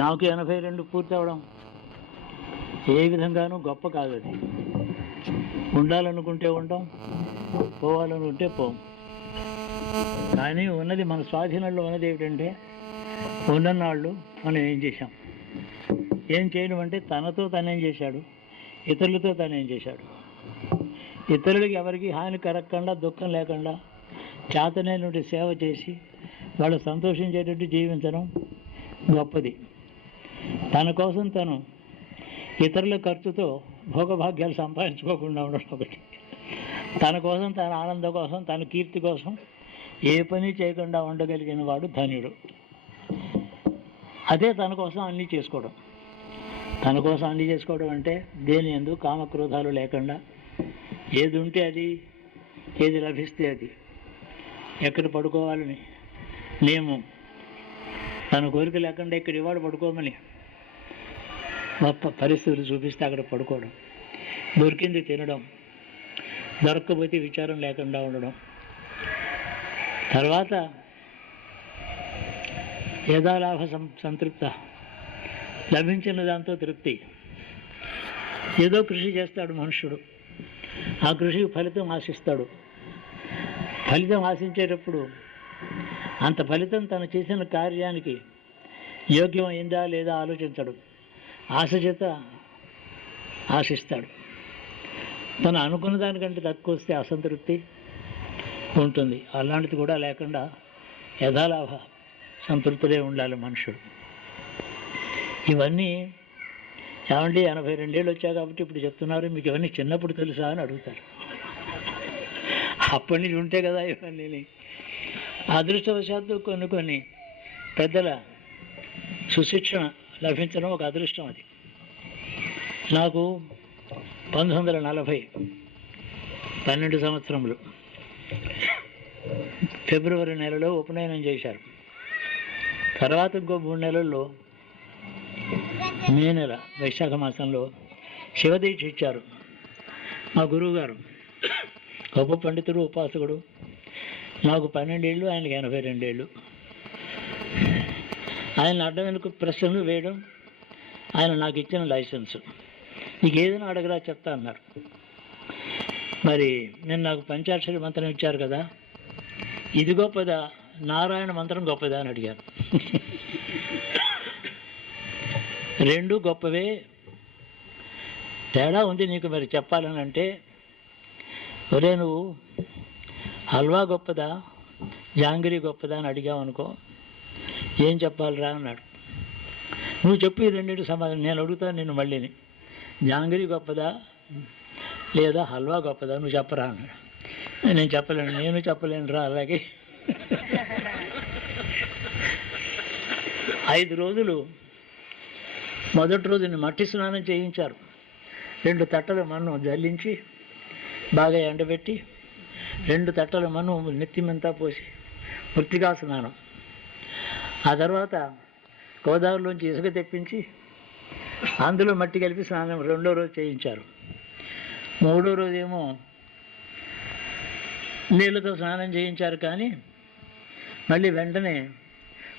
నాకు 82 పూర్తి అవడం ఏ విధంగానూ గొప్ప కాదు. అది ఉండాలనుకుంటే ఉంటాం, పోవాలనుకుంటే పోం. కానీ ఉన్నది మన స్వాధీనంలో ఉన్నది ఏమిటంటే, ఉన్ననాళ్ళు మనం ఏం చేశాం. ఏం చేయడం అంటే తనతో తనేం చేశాడు, ఇతరులతో తనేం చేశాడు. ఇతరులకి ఎవరికి హాని కలగకుండా, దుఃఖం లేకుండా చేతనైనటువంటి సేవ చేసి వాళ్ళు సంతోషించేటట్టు జీవించడం గొప్పది. తన కోసం తను ఇతరుల ఖర్చుతో భోగభాగ్యాలు సంపాదించుకోకుండా ఉండడం ఒకటి. తన కోసం, తన ఆనందం కోసం, తన కీర్తి కోసం ఏ పని చేయకుండా ఉండగలిగిన వాడు ధన్యుడు. అదే తన కోసం అన్నీ చేసుకోవడం. తన కోసం అన్నీ చేసుకోవడం అంటే దేని యందు కామక్రోధాలు లేకుండా, ఏది ఉంటే అది, ఏది లభిస్తే అది, ఎక్కడ పడుకోవాలని నియమం, తన కోరిక లేకుండా ఇక్కడ ఇవాడు పడుకోమని గొప్ప పరిస్థితులు చూపిస్తే అక్కడ పడుకోవడం, దొరికింది తినడం, దొరక్కపోతే విచారం లేకుండా ఉండడం. తర్వాత యథాలాభ సంతృప్త, లభించిన దాంతో తృప్తి. ఏదో కృషి చేస్తాడు మనుష్యుడు, ఆ కృషికి ఫలితం ఆశిస్తాడు. ఫలితం ఆశించేటప్పుడు అంత ఫలితం తను చేసిన కార్యానికి యోగ్యమైందా లేదా ఆలోచించడు, ఆశ చేత ఆశిస్తాడు. తను అనుకున్న దానికంటే తక్కువ వస్తే అసంతృప్తి ఉంటుంది. అలాంటిది కూడా లేకుండా యథాలాభ సంతృప్తులే ఉండాలి మనుషుడు. ఇవన్నీ ఏమంటే 82 ఏళ్ళు వచ్చాయి కాబట్టి ఇప్పుడు చెప్తున్నారు, మీకు ఇవన్నీ చిన్నప్పుడు తెలుసా అని అడుగుతారు. అప్పటి నుంచి ఉంటే కదా ఇవన్నీ. అదృష్టవశాత్తు కొన్ని పెద్దల సుశిక్షణ లభించడం ఒక అదృష్టం. అది నాకు 1940 12 సంవత్సరములు ఫిబ్రవరి నెలలో ఉపనయనం చేశారు. తర్వాత ఇంకో 3 నెలల్లో మే నెల వైశాఖ మాసంలో శివదీక్ష ఇచ్చారు. మా గురువు గారు గొప్ప పండితుడు, ఉపాసకుడు. నాకు 12 ఏళ్ళు, ఆయనకి 82 ఏళ్ళు. ఆయన అడ్డం వెనుక ప్రశ్నలు వేయడం ఆయన నాకు ఇచ్చిన లైసెన్సు. నీకు ఏదైనా అడగరా చెప్తా అన్నారు. మరి నేను నాకు పంచాక్షరి మంత్రం ఇచ్చారు కదా, ఇది గొప్పదా నారాయణ మంత్రం గొప్పదా అని అడిగాను. రెండు గొప్పవే, తేడా ఉంది నీకు మరి చెప్పాలని అంటే, ఒరే నువ్వు హల్వా గొప్పదా జాంగిరీ గొప్పదా అని అడిగావు అనుకో, ఏం చెప్పాలిరా అన్నాడు. నువ్వు చెప్పు ఈ రెండింటి సమాధానం. నేను అడుగుతాను నిన్ను మళ్ళీని, జాంగిరీ గొప్పదా లేదా హల్వా గొప్పదా, నువ్వు చెప్పరా అన్నాడు. నేను చెప్పలేను. నేను చెప్పలేను రా. అలాగే 5 రోజులు మొదటి రోజుని మట్టి స్నానం చేయించారు. 2 తట్టల మన్ను జల్లించి బాగా ఎండబెట్టి 2 తట్టల మన్ను నెత్తిమంతా పోసి మృత్తికా స్నానం. ఆ తర్వాత గోదావరిలోంచి ఇసుక తెప్పించి అందులో మట్టి కలిపి స్నానం 2వ రోజు చేయించారు. 3వ రోజు ఏమో నీళ్ళతో స్నానం చేయించారు. కానీ మళ్ళీ వెంటనే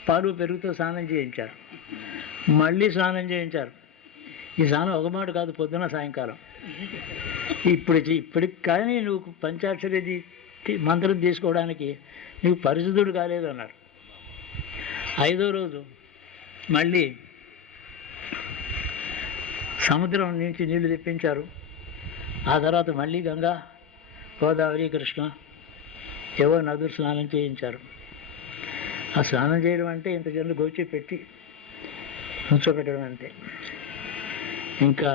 పాలు పెరుగుతో స్నానం చేయించారు. మళ్ళీ చేయించారు. ఈ స్నానం ఒక మాట కాదు, పొద్దున సాయంకాలం. ఇప్పటికి కానీ నువ్వు పంచాక్షరి మంత్రం తీసుకోవడానికి నువ్వు పరిశుద్ధుడు కాలేదు అన్నారు. 5వ రోజు మళ్ళీ సముద్రం నుంచి నీళ్లు తెప్పించారు. ఆ తర్వాత మళ్ళీ గంగా, గోదావరి, కృష్ణ ఏవో నదులు స్నానం చేయించారు. ఆ స్నానం చేయడం అంటే ఇంత జల్లు గోచి పెట్టి ఉంచోపెట్టడం అంతే. ఇంకా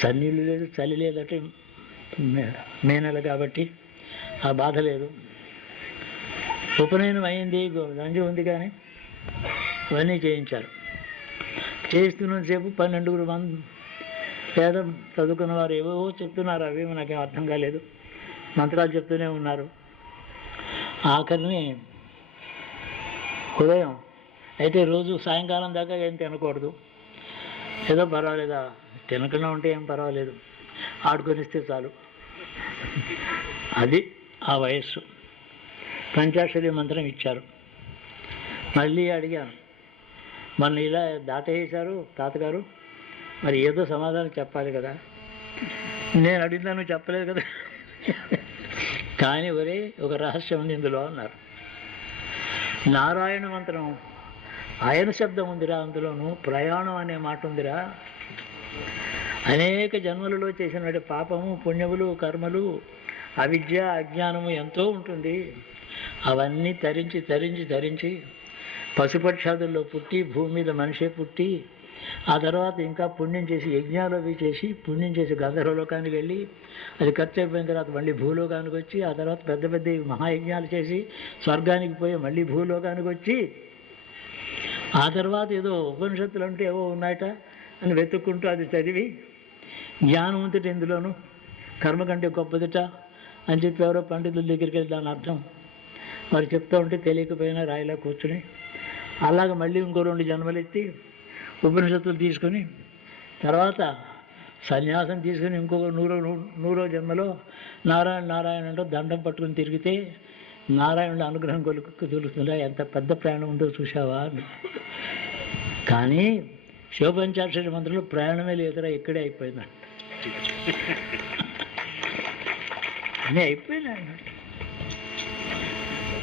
చన్నీళ్ళు లేదు, చలి లేదంటే మే నెల కాబట్టి ఆ బాధ లేదు. ఉపనయనం అయింది, గంజి ఉంది, కానీ ఇవన్నీ చేయించారు. చేయిస్తున్నంతసేపు 12 మంది పేద చదువుకున్న వారు ఏవేవో చెప్తున్నారు. అవేమో నాకేం అర్థం కాలేదు. మంత్రాలు చెప్తూనే ఉన్నారు. ఆఖరిని ఉదయం అయితే రోజు సాయంకాలం దాకా ఏం తినకూడదు, ఏదో పర్వాలేదా, తినకుండా ఉంటే ఏం పర్వాలేదు, ఆడుకొనిస్తే చాలు. అది ఆ వయస్సు. పంచాక్షరి మంత్రం ఇచ్చారు. మళ్ళీ అడిగాను, మన ఇలా దాటేసారు తాతగారు, మరి ఏదో సమాధానం చెప్పాలి కదా. నేను అడిగినా నువ్వు చెప్పలేదు కదా. కానీ ఒరే ఒక రహస్యం ఉంది ఇందులో అన్నారు. నారాయణ మంత్రం ఆయన శబ్దం ఉందిరా, అందులోనూ ప్రయాణం అనే మాట ఉందిరా. అనేక జన్మలలో చేసిన పాపము పుణ్యములు కర్మలు అవిద్య అజ్ఞానము ఎంతో ఉంటుంది. అవన్నీ తరించి తరించి తరించి పశుపక్షాదుల్లో పుట్టి భూమి మీద మనిషే పుట్టి ఆ తర్వాత ఇంకా పుణ్యం చేసి యజ్ఞాలు అవి చేసి పుణ్యం చేసి గంధర్వలోకానికి వెళ్ళి అది ఖర్చు అయిపోయిన తర్వాత మళ్ళీ భూలోకానికి వచ్చి ఆ తర్వాత పెద్ద పెద్ద మహాయజ్ఞాలు చేసి స్వర్గానికి పోయి మళ్ళీ భూలోకానికి వచ్చి ఆ తర్వాత ఏదో ఉపనిషత్తులు అంటే ఏవో ఉన్నాయట అని వెతుక్కుంటూ అది చదివి జ్ఞానం ఉందిట ఇందులోనూ కర్మ కంటే గొప్పదిట అని చెప్పి ఎవరో పండితుల దగ్గరికి వెళ్ళి దాని అర్థం వారు చెప్తూ ఉంటే తెలియకపోయినా రాయిలా కూర్చుని అలాగ మళ్ళీ ఇంకో 2 జన్మలు ఎత్తి ఉపనిషత్తులు తీసుకొని తర్వాత సన్యాసం తీసుకుని ఇంకొక 100వ జన్మలో నారాయణ నారాయణ అంటూ దండం పట్టుకుని తిరిగితే నారాయణుడు అనుగ్రహం తెలుస్తుందా, ఎంత పెద్ద ప్రయాణం ఉందో చూసావా. కానీ శివపంచాక్షరి మంత్రంలో ప్రయాణమే లేదురా, ఇక్కడే అయిపోయిందంట అని అయిపోయింది అన్నట్టు.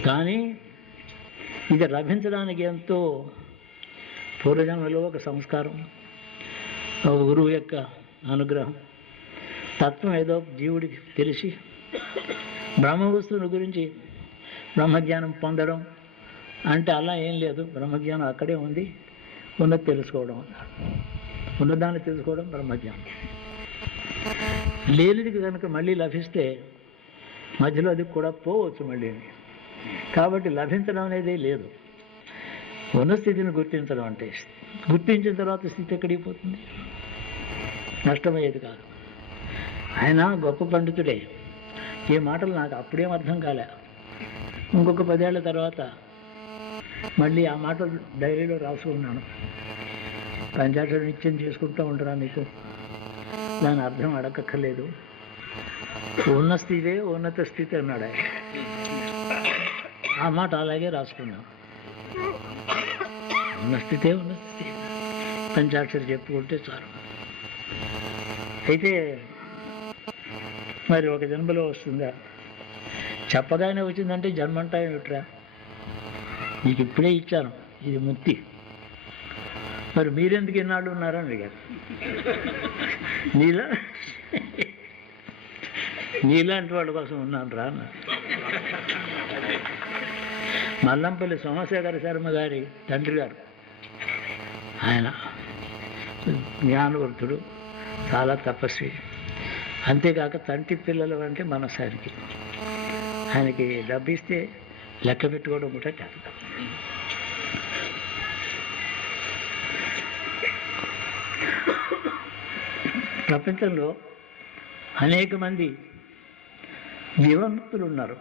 కానీ ఇది లభించడానికి ఎంతో పూర్వజన్మలో ఒక సంస్కారం, ఒక గురువు యొక్క అనుగ్రహం, తత్వం ఏదో జీవుడికి తెలిసి బ్రహ్మ వస్తువుల గురించి బ్రహ్మజ్ఞానం పొందడం అంటే అలా ఏం లేదు. బ్రహ్మజ్ఞానం అక్కడే ఉంది, ఉన్నది తెలుసుకోవడం అన్నాడు. ఉన్నదాన్ని తెలుసుకోవడం బ్రహ్మజ్ఞానం. లేనిది కనుక మళ్ళీ లభిస్తే మధ్యలో అది కూడా పోవచ్చు మళ్ళీ. కాబట్టి లభించడం అనేది లేదు. ఉన్న స్థితిని గుర్తించడం అంటే గుర్తించిన తర్వాత స్థితి ఎక్కడికి పోతుంది, నష్టమయ్యేది కాదు. ఆయన గొప్ప పండితుడే. ఈ మాటలు నాకు అప్పుడేం అర్థం కాలే. ఇంకొక 10 ఏళ్ల తర్వాత మళ్ళీ ఆ మాటలు డైరీలో రాసుకున్నాను. పంచాక్షరి నిత్యం చేసుకుంటూ ఉంటారా మీకు, దాని అర్థం అడగక్కర్లేదు. ఉన్న స్థితే ఉన్నత స్థితి అన్నాడు ఆయన. ఆ మాట అలాగే రాసుకున్నాను. ఉన్న స్థితే ఉన్న స్థితి, పంచాక్షరి చెప్పుకుంటే చాలు. అయితే మరి ఒక జన్మలో వస్తుందా, చెప్పగానే వచ్చిందంటే జన్మంటా ఏమిట్రా, నీకు ఇప్పుడే ఇచ్చాను ఇది ముక్తి, మరి మీరెందుకు ఇన్నాళ్ళు ఉన్నారని అడిగారు. నీలాంటి వాళ్ళ కోసం ఉన్నాను రా అన్న. మల్లంపల్లి సోమశేఖర శర్మ గారి తండ్రి గారు, ఆయన జ్ఞానవృద్ధుడు, చాలా తపస్వి, అంతేకాక తంటి పిల్లల వంటి మనసానికి. ఆయనకి డబ్బిస్తే లెక్క పెట్టుకోవడం కూడా చేస్తాం. ప్రపంచంలో అనేక మంది జీవన్ముక్తులు ఉన్నారు.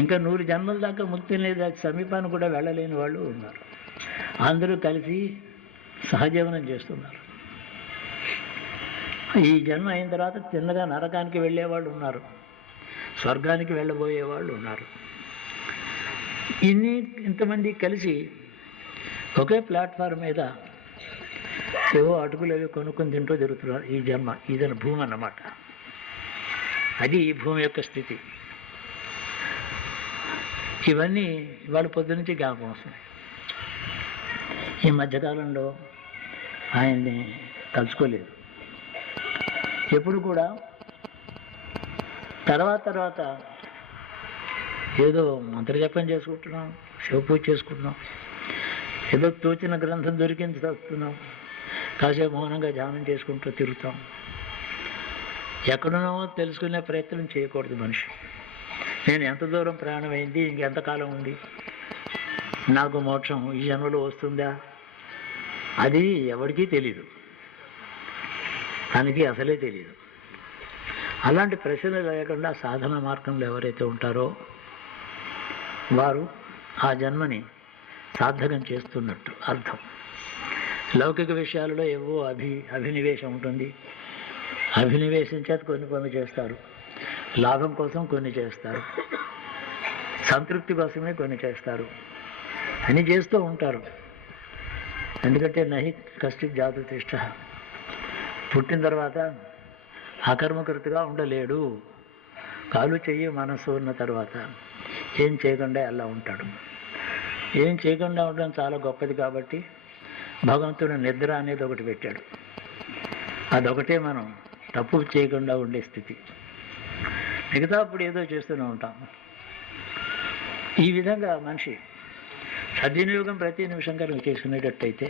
ఇంకా 100 జన్మల దాకా ముక్తి లేదా సమీపాన్ని కూడా వెళ్ళలేని వాళ్ళు ఉన్నారు. అందరూ కలిసి సహజీవనం చేస్తున్నారు. ఈ జన్మ అయిన తర్వాత చిన్నగా నరకానికి వెళ్ళేవాళ్ళు ఉన్నారు, స్వర్గానికి వెళ్ళబోయేవాళ్ళు ఉన్నారు. ఇంతమంది కలిసి ఒకే ప్లాట్ఫామ్ మీద ఏవో అటుకులు అవి కొనుక్కొని తింటూ తిరుగుతున్నారు. ఈ జన్మ ఇదని భూమి అన్నమాట. అది ఈ భూమి యొక్క స్థితి. ఇవన్నీ ఇవాళ పొద్దునుంచి జ్ఞాపకం వస్తున్నాయి. ఈ మధ్యకాలంలో ఆయన్ని తలుచుకోలేదు. ఎప్పుడు కూడా తర్వాత ఏదో మంత్రజపం చేసుకుంటున్నాం, శివపూజ చేసుకుంటున్నాం, ఏదో తోచిన గ్రంథం దొరికింది చదువుతున్నాం, కాసేపు మౌనంగా ధ్యానం చేసుకుంటూ తిరుగుతాం. ఎక్కడున్నామో తెలుసుకునే ప్రయత్నం చేయకూడదు మనిషి. నేను ఎంత దూరం ప్రయాణం అయింది, ఇంకెంతకాలం ఉంది, నాకు మోక్షం ఈ జన్మలో వస్తుందా, అది ఎవరికీ తెలీదు, తనకి అసలే తెలియదు. అలాంటి ప్రశ్నలు లేకుండా సాధన మార్గంలో ఎవరైతే ఉంటారో వారు ఆ జన్మని సార్థకం చేస్తున్నట్టు అర్థం. లౌకిక విషయాలలో ఏవో అభినివేశం ఉంటుంది. అభినివేశం చేత కొన్ని పనులు చేస్తారు, లాభం కోసం కొన్ని చేస్తారు, సంతృప్తి కోసమే కొన్ని చేస్తారు అని చేస్తూ ఉంటారు. ఎందుకంటే నహి కష్టిత్ జాతు తిష్ట, పుట్టిన తర్వాత అకర్మకృతిగా ఉండలేడు. కాలు చెయ్యి మనసు ఉన్న తర్వాత ఏం చేయకుండా అలా ఉంటాడు. ఏం చేయకుండా ఉండడం చాలా గొప్పది కాబట్టి భగవంతుడు నిద్ర అనేది ఒకటి పెట్టాడు. అదొకటే మనం తప్పు చేయకుండా ఉండే స్థితి. మిగతా అప్పుడు ఏదో చేస్తూనే ఉంటాం. ఈ విధంగా మనిషి సద్వినియోగం ప్రతి నిమిషం కనుక చేసుకునేటట్టయితే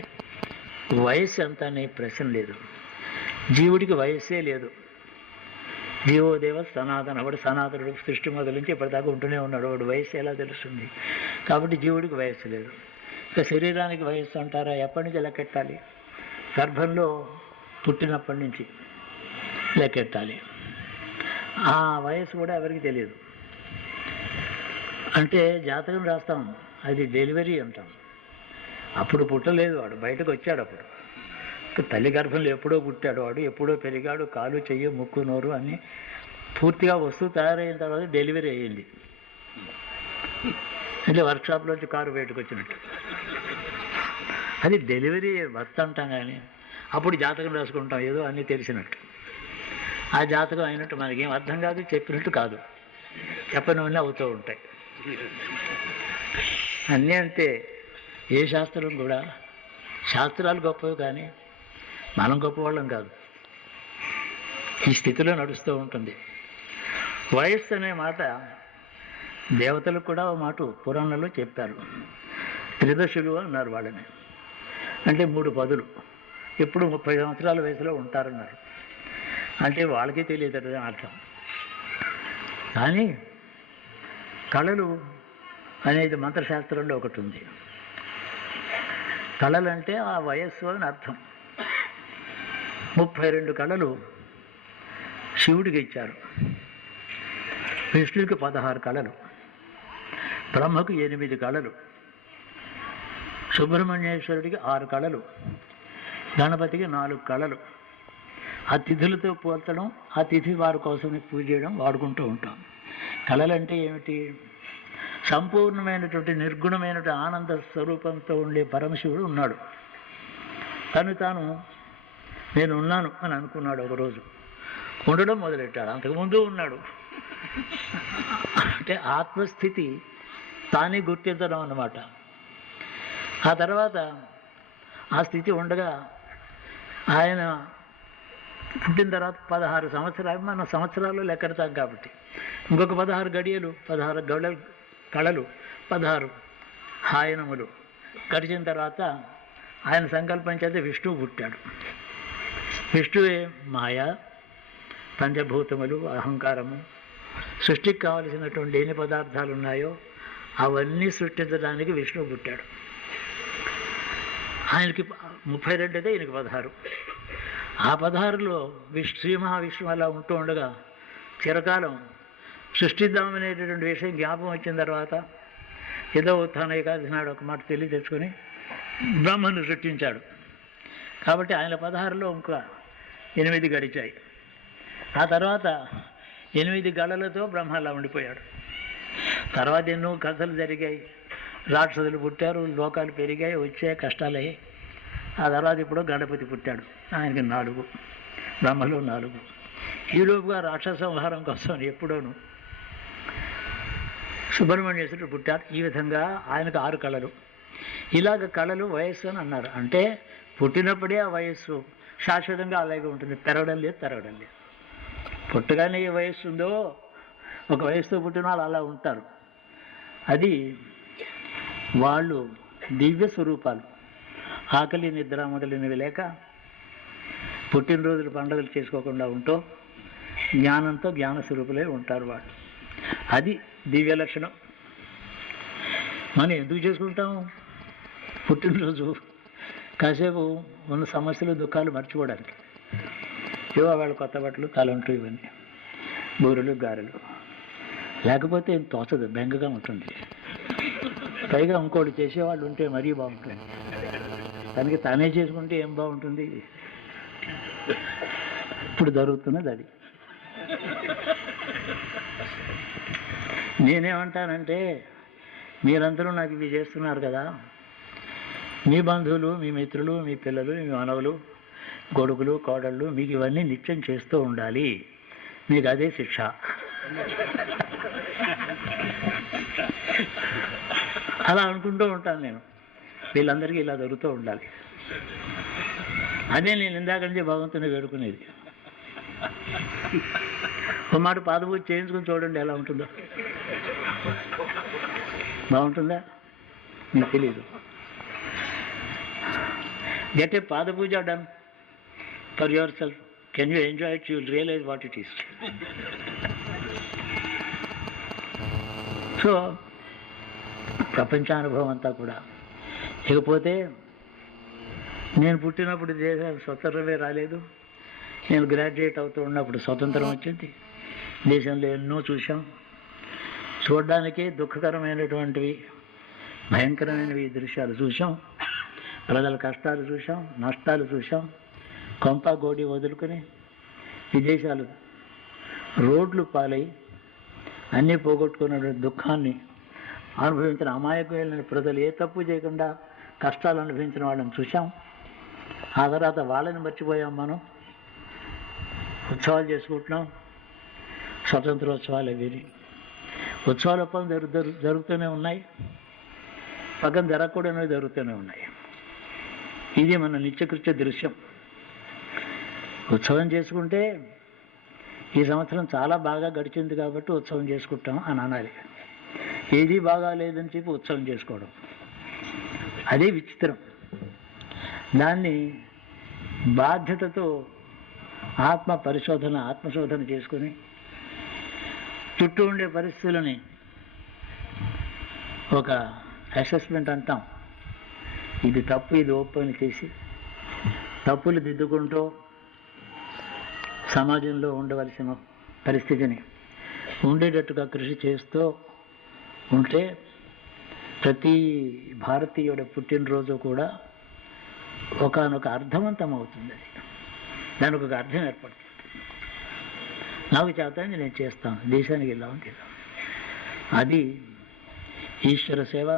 వయస్సు ఎంత అనే ప్రశ్న లేదు. జీవుడికి వయస్సే లేదు. జీవోదేవ సనాతన, వాడు సనాతనుడు, సృష్టి మొదలు నుంచి ఇప్పటిదాకా ఉంటూనే ఉన్నాడు. వాడు వయస్సు ఎలా తెలుస్తుంది? కాబట్టి జీవుడికి వయస్సు లేదు. ఇక శరీరానికి వయస్సు అంటారా? ఎప్పటి నుంచి లెక్కెట్టాలి? గర్భంలో పుట్టినప్పటి నుంచి లెక్కెట్టాలి. ఆ వయస్సు కూడా ఎవరికి తెలియదు. అంటే జాతకం రాస్తాం, అది డెలివరీ అంటాం. అప్పుడు పుట్టలేదు వాడు, బయటకు వచ్చాడు. అప్పుడు తల్లి గర్భంలో ఎప్పుడో పుట్టాడు వాడు, ఎప్పుడో పెరిగాడు. కాలు చెయ్యి ముక్కు నోరు అన్నీ పూర్తిగా వస్తువు తయారైన తర్వాత డెలివరీ అయ్యింది. అంటే వర్క్షాప్లోంచి కారు బయటకు వచ్చినట్టు. అది డెలివరీ భర్త అంటాం. కానీ అప్పుడు జాతకం రాసుకుంటాం ఏదో అన్నీ తెలిసినట్టు. ఆ జాతకం అయినట్టు మనకేం అర్థం కాదు, చెప్పినట్టు కాదు, చెప్పనివన్నీ అవుతూ ఉంటాయి. అన్నీ అంతే. ఏ శాస్త్రం కూడా, శాస్త్రాలు గొప్పవి కానీ మనం గొప్పవాళ్ళం కాదు. ఈ స్థితిలో నడుస్తూ ఉంటుంది. వయస్సు అనే మాట దేవతలకు కూడా ఒక మాట పురాణంలో చెప్పారు. త్రిదశులు అన్నారు వాళ్ళని. అంటే 3 పదులు, ఎప్పుడు 30 సంవత్సరాల వయసులో ఉంటారన్నారు. అంటే వాళ్ళకి తెలియదు అర్థం. కానీ కళలు అనేది మంత్రశాస్త్రంలో ఒకటి ఉంది. కళలు అంటే ఆ వయస్సు అని అర్థం. 32 కళలు శివుడికి ఇచ్చారు. విష్ణుడికి 16 కళలు, బ్రహ్మకు 8 కళలు, సుబ్రహ్మణ్యేశ్వరుడికి 6 కళలు, గణపతికి 4 కళలు. ఆ తిథులతో పోల్చడం, ఆ తిథి వారి కోసం పూజ చేయడం వాడుకుంటూ ఉంటాం. కళలంటే ఏమిటి? సంపూర్ణమైనటువంటి నిర్గుణమైనటువంటి ఆనంద స్వరూపంతో ఉండే పరమశివుడు ఉన్నాడు. తాను నేను ఉన్నాను అని అనుకున్నాడు. ఒకరోజు ఉండడం మొదలెట్టాడు. అంతకుముందు ఉన్నాడు. అంటే ఆత్మస్థితి తానే గుర్తించడం అన్నమాట. ఆ తర్వాత ఆ స్థితి ఉండగా ఆయన పుట్టిన తర్వాత 16 సంవత్సరాలు, మన సంవత్సరాలు లెక్కెడతాం కాబట్టి ఇంకొక 16 గడియలు, 16 కళలు, 16 హాయనములు గడిచిన తర్వాత ఆయన సంకల్పం చేత విష్ణువు పుట్టాడు. విష్ణువే మాయ, పంచభూతములు, అహంకారము, సృష్టికి కావలసినటువంటి ఎన్ని పదార్థాలు ఉన్నాయో అవన్నీ సృష్టించడానికి విష్ణువు పుట్టాడు. ఆయనకి 32 అయితే ఈయనకి 16. ఆ 16లో శ్రీ మహావిష్ణువు అలా ఉంటూ ఉండగా చిరకాలం సృష్టిద్దామనేటటువంటి విషయం జ్ఞాపకం వచ్చిన తర్వాత ఏదో ఉత్థాన ఏకాదశి నాడు ఒక మాట తెలియ తెచ్చుకొని బ్రహ్మను సృష్టించాడు. కాబట్టి ఆయన 16లో ఇంకా 8 గడిచాయి. ఆ తర్వాత 8 గళలతో బ్రహ్మ అలా ఉండిపోయాడు. తర్వాత ఎన్నో కథలు జరిగాయి, రాక్షసులు పుట్టారు, లోకాలు పెరిగాయి, వచ్చాయి, కష్టాలయ్యాయి. ఆ తర్వాత ఇప్పుడు గణపతి పుట్టాడు. ఆయనకి 4, బ్రహ్మలో 4. ఈలోపుగా రాక్షస సంహారం కోసం ఎప్పుడోను సుబ్రహ్మణ్యేశ్వరుడు పుట్టాడు. ఈ విధంగా ఆయనకు 6 కళలు. ఇలాగ కళలు వయస్సు అని అన్నారు. అంటే పుట్టినప్పుడే ఆ వయస్సు శాశ్వతంగా అలాగే ఉంటుంది, పెరగడం లేదు, తరగడం లేదు. పుట్టగానే ఏ వయస్సు ఉందో ఒక వయస్సుతో పుట్టిన వాళ్ళు అలా ఉంటారు. అది వాళ్ళు దివ్య స్వరూపాలు. ఆకలి నిద్ర మొదలైనవి లేక పుట్టినరోజులు పండుగలు చేసుకోకుండా ఉంటూ జ్ఞానంతో జ్ఞాన స్వరూపులే ఉంటారు వాళ్ళు. అది దివ్య లక్షణం. మనం ఎందుకు చేసుకుంటాము పుట్టినరోజు? కాసేపు ఉన్న సమస్యలు, దుఃఖాలు మర్చిపోవడానికి. ఏవో వాళ్ళు కొత్త బట్టలు, తలంటూ, ఇవన్నీ బూరెలు, గారెలు. లేకపోతే ఏం తోచదు, బెంగగా ఉంటుంది. పైగా ఇంకోటి చేసేవాళ్ళు ఉంటే మరీ బాగుంటుంది. తనకి తానే చేసుకుంటే ఏం బాగుంటుంది? ఇప్పుడు జరుగుతున్నది అది. నేనేమంటానంటే, మీరందరూ నాకు ఇవి చేస్తున్నారు కదా, మీ బంధువులు, మీ మిత్రులు, మీ పిల్లలు, మీ మనవలు, కొడుకులు, కోడళ్ళు మీకు ఇవన్నీ నిత్యం చేస్తూ ఉండాలి. మీకు అదే శిక్ష. అలా అనుకుంటూ ఉంటాను నేను. వీళ్ళందరికీ ఇలా జరుగుతూ ఉండాలి. అదే నేను ఇందాక నుంచి భగవంతుని వేడుకునేది. ఒక మాట పాదపూజ చేయించుకుని చూడండి ఎలా ఉంటుందో. బాగుంటుందా? మీకు తెలీదు. Get a Pada Puja done for yourself. Can you enjoy it? You will realize what it is. So ప్రపంచానుభవం అంతా కూడా. ఇకపోతే నేను పుట్టినప్పుడు దేశానికి స్వతంత్రమే రాలేదు. నేను గ్రాడ్యుయేట్ అవుతూ ఉన్నప్పుడు స్వతంత్రం వచ్చింది. దేశంలో ఎన్నో చూసాం. చూడడానికే దుఃఖకరమైనటువంటివి, భయంకరమైనవి దృశ్యాలు చూసాం. ప్రజల కష్టాలు చూసాం, నష్టాలు చూసాం. కొంప గోడి వదులుకొని విదేశాలు రోడ్లు పాలై అన్నీ పోగొట్టుకున్నటువంటి దుఃఖాన్ని అనుభవించిన అమాయకమైన ప్రజలు ఏ తప్పు చేయకుండా కష్టాలు అనుభవించిన వాళ్ళని చూసాం. ఆ తర్వాత వాళ్ళని మర్చిపోయాం. మనం ఉత్సవాలు చేసుకుంటున్నాం. స్వతంత్రోత్సవాలు అవి. ఉత్సవాల పనులు జరుగుతూనే ఉన్నాయి, పక్కన జరగకూడనివి జరుగుతూనే ఉన్నాయి. ఇది మన నిత్యకృత్య దృశ్యం. ఉత్సవం చేసుకుంటే ఈ సంవత్సరం చాలా బాగా గడిచింది కాబట్టి ఉత్సవం చేసుకుంటాం అని అనాలి. ఏది బాగా లేదని చెప్పి ఉత్సవం చేసుకోవడం అదే విచిత్రం. దాన్ని బాధ్యతతో ఆత్మశోధన చేసుకుని చుట్టూ ఉండే పరిస్థితులని ఒక అసెస్మెంట్ అంటాం. ఇది తప్పు, ఇది ఒప్పు అని చేసి తప్పులు దిద్దుకుంటూ సమాజంలో ఉండవలసిన పరిస్థితిని ఉండేటట్టుగా కృషి చేస్తూ ఉంటే ప్రతి భారతీయుడి పుట్టినరోజు కూడా ఒకనొక అర్థవంతం అవుతుంది. అది దానికి ఒక అర్థం ఏర్పడుతుంది. నాకు చేతని నేను చేస్తాను, దేశానికి ఇలా ఉంటుంది. అది ఈశ్వర సేవ,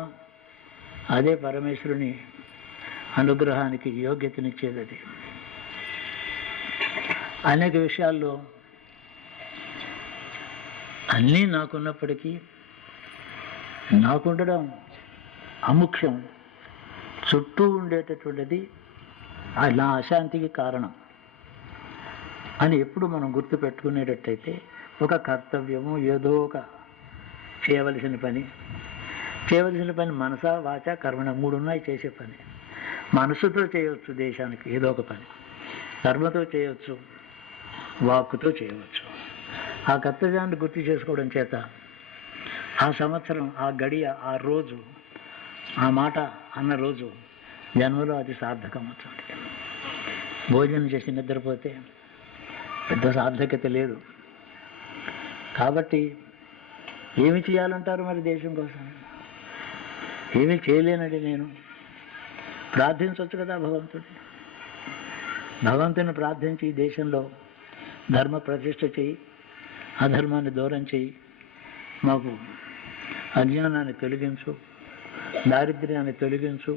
అదే పరమేశ్వరుని అనుగ్రహానికి యోగ్యతనిచ్చేది. అది అనేక విషయాల్లో అన్నీ నాకున్నప్పటికీ నాకుండడం అముఖ్యం. చుట్టూ ఉండేటటువంటిది నా అశాంతికి కారణం అని ఎప్పుడు మనం గుర్తుపెట్టుకునేటట్టయితే ఒక కర్తవ్యము, ఏదో ఒక చేయవలసిన పని మనస, వాచ, కర్మణ 3 ఉన్నాయి చేసే పని. మనసుతో చేయవచ్చు దేశానికి ఏదో ఒక పని, కర్మతో చేయవచ్చు, వాక్కుతో చేయవచ్చు. ఆ కర్తవ్యాన్ని గుర్తు చేసుకోవడం చేత ఆ సంవత్సరం, ఆ గడియ, ఆ రోజు, ఆ మాట అన్న రోజు జన్మలో అది సార్థకం అవుతుంది. భోజనం చేసి నిద్రపోతే పెద్ద సార్థకత లేదు. కాబట్టి ఏమి చేయాలంటారు మరి దేశం కోసం? ఏమీ చేయలేనండి నేను. ప్రార్థించవచ్చు కదా భగవంతుని ప్రార్థించి ఈ దేశంలో ధర్మ ప్రతిష్ఠ చేయి, అధర్మాన్ని దూరం చేయి, మాకు అజ్ఞానాన్ని తొలగించు, దారిద్ర్యాన్ని తొలగించు.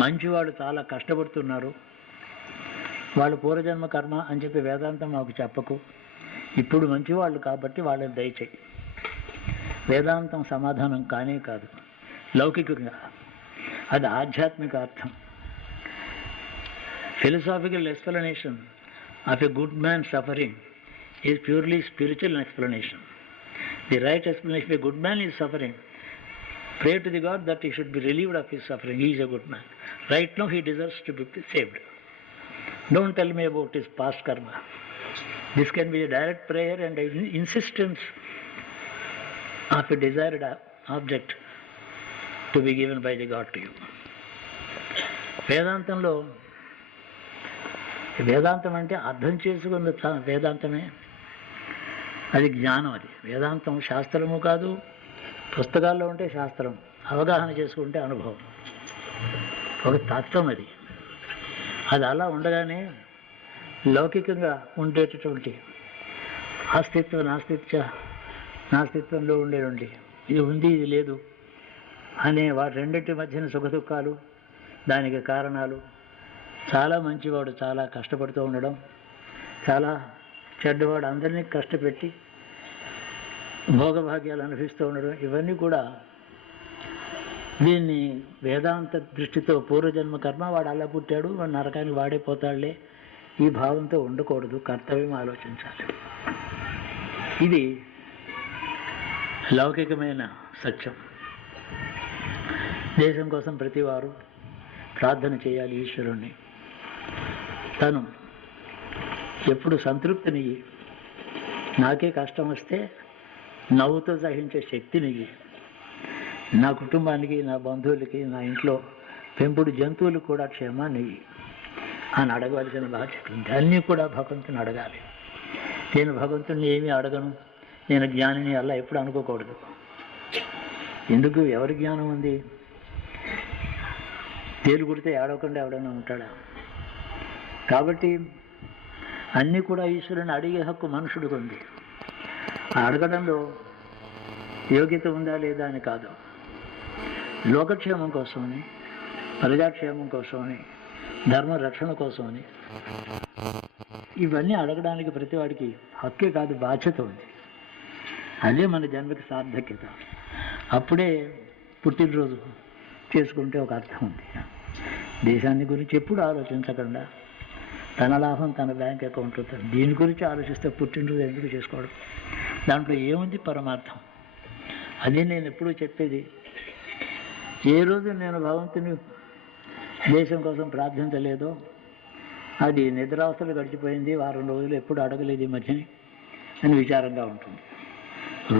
మంచివాళ్ళు చాలా కష్టపడుతున్నారు, వాళ్ళు పూర్వజన్మ కర్మ అని చెప్పి వేదాంతం మాకు చెప్పకు. ఇప్పుడు మంచివాళ్ళు కాబట్టి వాళ్ళని దయచేయి. వేదాంతం సమాధానం కానే కాదు, లౌకికంగా అది ఆధ్యాత్మిక అర్థం. Philosophical explanation of a good man suffering is purely spiritual explanation. The right explanation, a good man is suffering, pray to the God that he should be relieved of his suffering. He is a good man. Right now he deserves to be saved. Don't tell me about his past karma. This can be a direct prayer and an insistence of a desired object to be given by the God to you. వేదాంతంలో, వేదాంతం అంటే అర్థం చేసుకున్న వేదాంతమే, అది జ్ఞానం. అది వేదాంతం శాస్త్రము కాదు, పుస్తకాల్లో ఉంటే శాస్త్రం, అవగాహన చేసుకుంటే అనుభవం, ఒక తత్వం. అది అలా ఉండగానే లౌకికంగా ఉండేటటువంటి నాస్తిత్వంలో ఉండేటువంటి ఇది ఉంది, ఇది లేదు అనే వాటి రెండింటి మధ్యన సుఖదుఖాలు, దానికి కారణాలు, చాలా మంచివాడు చాలా కష్టపడుతూ ఉండడం, చాలా చెడ్డవాడు అందరినీ కష్టపెట్టి భోగభాగ్యాలు అనుభవిస్తూ ఉండడం, ఇవన్నీ కూడా దీన్ని వేదాంత దృష్టితో పూర్వజన్మ కర్మ, వాడు అలా పుట్టాడు, వాడు నరకానికి వాడే పోతాడులే, ఈ భావంతో ఉండకూడదు, కర్తవ్యం ఆలోచించాలి. ఇది లౌకికమైన సత్యం. దేశం కోసం ప్రతివారు ప్రార్థన చేయాలి ఈశ్వరుణ్ణి. తను ఎప్పుడు సంతృప్తినియ్యి, నాకే కష్టం వస్తే నవ్వుతో సహించే శక్తినియ్యి, నా కుటుంబానికి, నా బంధువులకి, నా ఇంట్లో పెంపుడు జంతువులకు కూడా క్షేమాన్ని అని అడగవలసిన బాధ్యత ఉంది. అన్నీ కూడా భగవంతుని అడగాలి. నేను భగవంతుని ఏమీ అడగను, నేను జ్ఞానిని అలా ఎప్పుడు అనుకోకూడదు. ఎందుకు? ఎవరి జ్ఞానం ఉంది? తేలు కుడితే ఏడవకుండా ఎవడైనా ఉంటాడా? కాబట్టి అన్నీ కూడా ఈశ్వరుని అడిగే హక్కు మనుషుడికి ఉంది. అడగడంలో యోగ్యత ఉందా లేదా అని కాదు, లోకక్షేమం కోసమని, ప్రజాక్షేమం కోసమని, ధర్మ రక్షణ కోసమని ఇవన్నీ అడగడానికి ప్రతివాడికి హక్కే కాదు, బాధ్యత ఉంది. అదే మన జన్మకి సార్థక్యత. అప్పుడే పుట్టినరోజు చేసుకుంటే ఒక అర్థం ఉంది. దేశాన్ని గురించి ఎప్పుడు ఆలోచించకుండా తన లాభం తన బ్యాంక్ అకౌంట్లో, దీని గురించి ఆలోచిస్తే పుట్టినరోజు ఎందుకు చేసుకోవడం? దాంట్లో ఏముంది పరమార్థం? అదే నేను ఎప్పుడూ చెప్పేది. ఏ రోజు నేను భగవంతుని దేశం కోసం ప్రార్థించలేదో అది నిద్రావస్థలు గడిచిపోయింది, వారం రోజులు ఎప్పుడు అడగలేదు ఈ మధ్యని అని విచారంగా ఉంటుంది.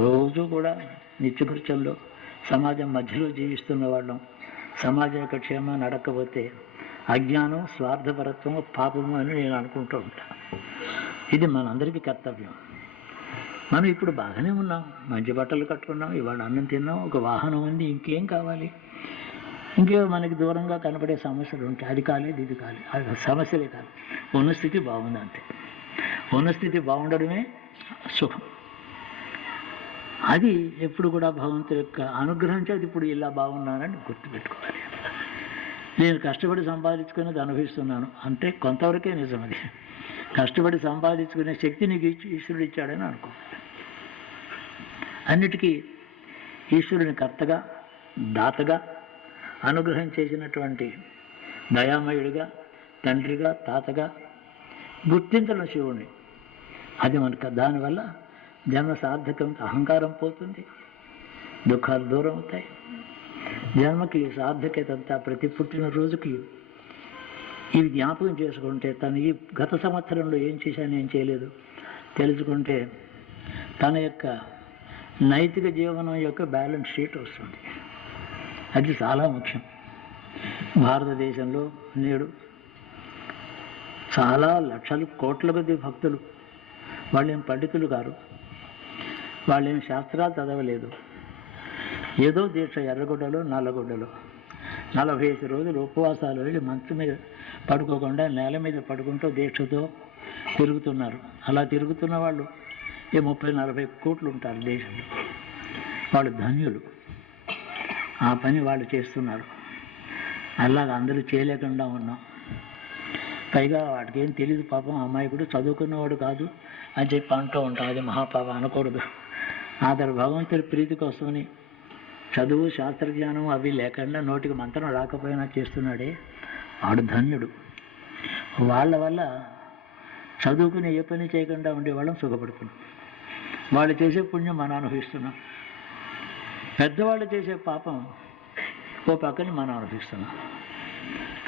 రోజు కూడా నిత్యకృత్యంలో సమాజం మధ్యలో జీవిస్తున్న వాళ్ళం సమాజం యొక్క క్షేమాన్ని అడగకపోతే అజ్ఞానం, స్వార్థపరత్వము, పాపము అని నేను అనుకుంటూ ఉంటాను. ఇది మనందరికీ కర్తవ్యం. మనం ఇప్పుడు బాగానే ఉన్నాం, మంచి బట్టలు కట్టుకున్నాం, ఇవాళ అన్నం తిన్నాం, ఒక వాహనం ఉంది, ఇంకేం కావాలి? ఇంకేమో మనకి దూరంగా కనపడే సమస్యలు ఉంటాయి. అది కాలేదు, ఇది కాలేదు, అది సమస్యలే కాదు, ఉన్న స్థితి బాగుంది అంతే. ఉన్న స్థితి బాగుండడమే సుఖం. అది ఎప్పుడు కూడా భగవంతుడి యొక్క అనుగ్రహించి అది ఇప్పుడు ఇలా బాగున్నానని గుర్తుపెట్టుకోవాలి. నేను కష్టపడి సంపాదించుకునేది అనుభవిస్తున్నాను అంటే కొంతవరకే నిజం. అది కష్టపడి సంపాదించుకునే శక్తి నీకు ఈశ్వరుడు ఇచ్చాడని అనుకోవాలి. అన్నిటికీ ఈశ్వరుని కర్తగా, దాతగా, అనుగ్రహం చేసినటువంటి దయామయుడిగా, తండ్రిగా, తాతగా గుర్తించడం శివుణ్ణి. అది మనకు దానివల్ల జన్మ సార్థకం, అహంకారం పోతుంది, దుఃఖాలు దూరం అవుతాయి. జన్మకి సార్థకత అంతా ప్రతి పుట్టినరోజుకి ఇవి జ్ఞాపకం చేసుకుంటే, తను ఈ గత సంవత్సరంలో ఏం చేశాను, ఏం చేయలేదు తెలుసుకుంటే తన యొక్క నైతిక జీవనం యొక్క బ్యాలెన్స్ షీట్ వస్తుంది. అది చాలా ముఖ్యం. భారతదేశంలో నేడు చాలా లక్షలు, కోట్ల కొద్ది భక్తులు. వాళ్ళేం పండితులు కారు, వాళ్ళేం శాస్త్రాలు చదవలేదు. ఏదో దీక్ష ఎర్రగుడ్డలో, నల్లగుడ్డలో 45 రోజులు ఉపవాసాలు వెళ్ళి మంచం మీద పడుకోకుండా నేల మీద పడుకుంటూ దీక్షతో తిరుగుతున్నారు. అలా తిరుగుతున్న వాళ్ళు 30-40 కోట్లు ఉంటారు దేశంలో. వాళ్ళు ధన్యులు. ఆ పని వాళ్ళు చేస్తున్నారు. అలాగ అందరూ చేయలేకుండా ఉన్నాం. పైగా వాటికి ఏం తెలియదు పాపం. అమాయకుడు, చదువుకున్నవాడు కాదు అని చెప్పి అంటూ ఉంటాం. అది మహాపాపం అనకూడదు. అతడు భగవంతుడి ప్రీతి కోసమని చదువు, శాస్త్రజ్ఞానం అవి లేకుండా నోటికి మంత్రం రాకపోయినా చేస్తున్నాడే వాడు ధన్యుడు. వాళ్ళ వల్ల చదువుకుని ఏ పని చేయకుండా ఉండేవాళ్ళం సుఖపడుతున్నాం. వాళ్ళు చేసే పుణ్యం మనం అనుభవిస్తున్నాం. పెద్దవాళ్ళు చేసే పాపం ఓ పక్కని మనం అనుభవిస్తున్నాం.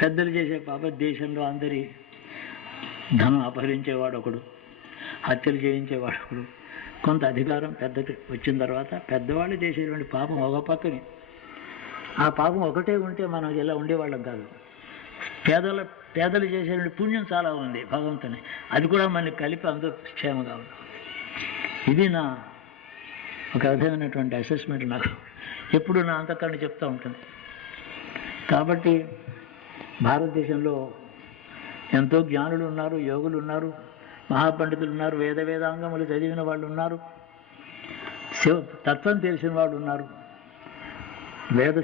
పెద్దలు చేసే పాపం దేశంలో అందరి ధనం అపహరించేవాడు ఒకడు, హత్యలు చేయించేవాడు ఒకడు. కొంత అధికారం పెద్దకి వచ్చిన తర్వాత పెద్దవాళ్ళు చేసేటువంటి పాపం ఒక పక్కని. ఆ పాపం ఒకటే ఉంటే మనం ఇలా ఉండేవాళ్ళం కాదు. పేదలు చేసేటువంటి పుణ్యం చాలా ఉంది భగవంతుని. అది కూడా మనకి కలిపి అందరూ క్షేమంగా ఉంది. ఇది నా ఒక విధమైనటువంటి అసెస్మెంట్. నాకు ఎప్పుడు నా అంతఃకరణ చెప్తూ ఉంటుంది. కాబట్టి భారతదేశంలో ఎంతో జ్ఞానులు ఉన్నారు, యోగులు ఉన్నారు, మహాపండితులు ఉన్నారు, వేదాంగములు చదివిన వాళ్ళు ఉన్నారు, తత్వం తెలిసిన వాళ్ళు ఉన్నారు. వేద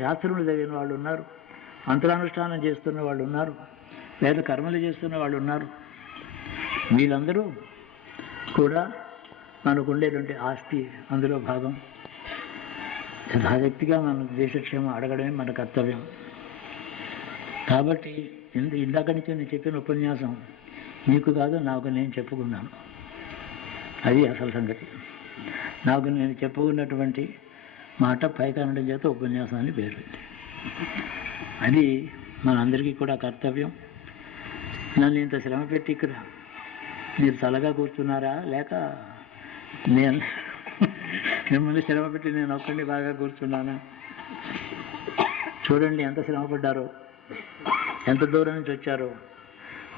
శాస్త్రములు చదివిన వాళ్ళు ఉన్నారు, మంత్రానుష్ఠానం చేస్తున్న వాళ్ళు ఉన్నారు, వేద కర్మలు చేస్తున్న వాళ్ళు ఉన్నారు. వీళ్ళందరూ కూడా మనకు ఉండేటువంటి ఆస్తి, అందులో భాగం. యథాశక్తిగా మన దేశక్షేమం అడగడమే మన కర్తవ్యం. కాబట్టి ఇందాక నుంచి నేను చెప్పిన ఉపన్యాసం నీకు కాదు, నాకు నేను చెప్పుకున్నాను. అది అసలు సంగతి. నాకు నేను చెప్పుకున్నటువంటి మాట పైకనడం చేత ఉపన్యాసాన్ని పేరు. అది మనందరికీ కూడా కర్తవ్యం. నన్ను ఇంత శ్రమ పెట్టి ఇక్కడ మీరు చల్లగా కూర్చున్నారా, లేక నేను మిమ్మల్ని శ్రమ పెట్టి నేను ఒక్కడిని బాగా కూర్చున్నానా? చూడండి ఎంత శ్రమపడ్డారో, ఎంత దూరం నుంచి వచ్చారో,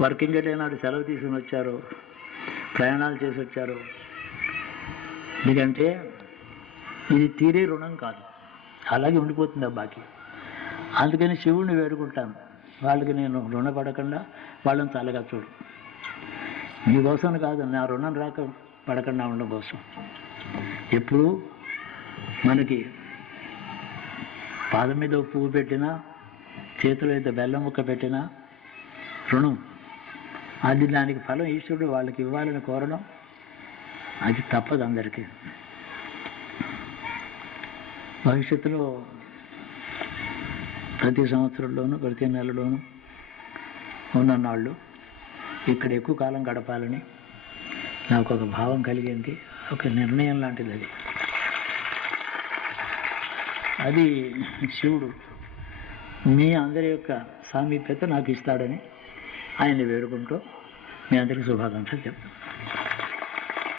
వర్కింగ్ డే నాడు సెలవు తీసుకుని వచ్చారో, ప్రయాణాలు చేసి వచ్చారో. ఎందుకంటే ఇది తీరే రుణం కాదు, అలాగే ఉండిపోతుంది ఆ బాకీ. అందుకని శివుడిని వేడుకుంటాను, వాళ్ళకి నేను రుణపడకుండా వాళ్ళని చల్లగా చూడు. మీకోసం కాదు, నా రుణం రాక పడకుండా ఉండడం కోసం. ఎప్పుడు మనకి పాదం మీద పువ్వు పెట్టినా, చేతిలో అయితే బెల్లం ముక్క పెట్టినా రుణం. అది దానికి ఫలం ఈశ్వరుడు వాళ్ళకి ఇవ్వాలని కోరడం అది తప్పదు అందరికీ. భవిష్యత్తులో ప్రతి సంవత్సరంలోనూ ప్రతి నెలలోనూ ఉన్ననాళ్ళు ఇక్కడ ఎక్కువ కాలం గడపాలని నాకు ఒక భావం కలిగింది, ఒక నిర్ణయం లాంటిది. అది శివుడు మీ అందరి యొక్క సామీప్యత నాకు ఇస్తాడని ఆయన్ని వేడుకుంటూ మీ అందరికీ శుభాకాంక్షలు చెప్తాను.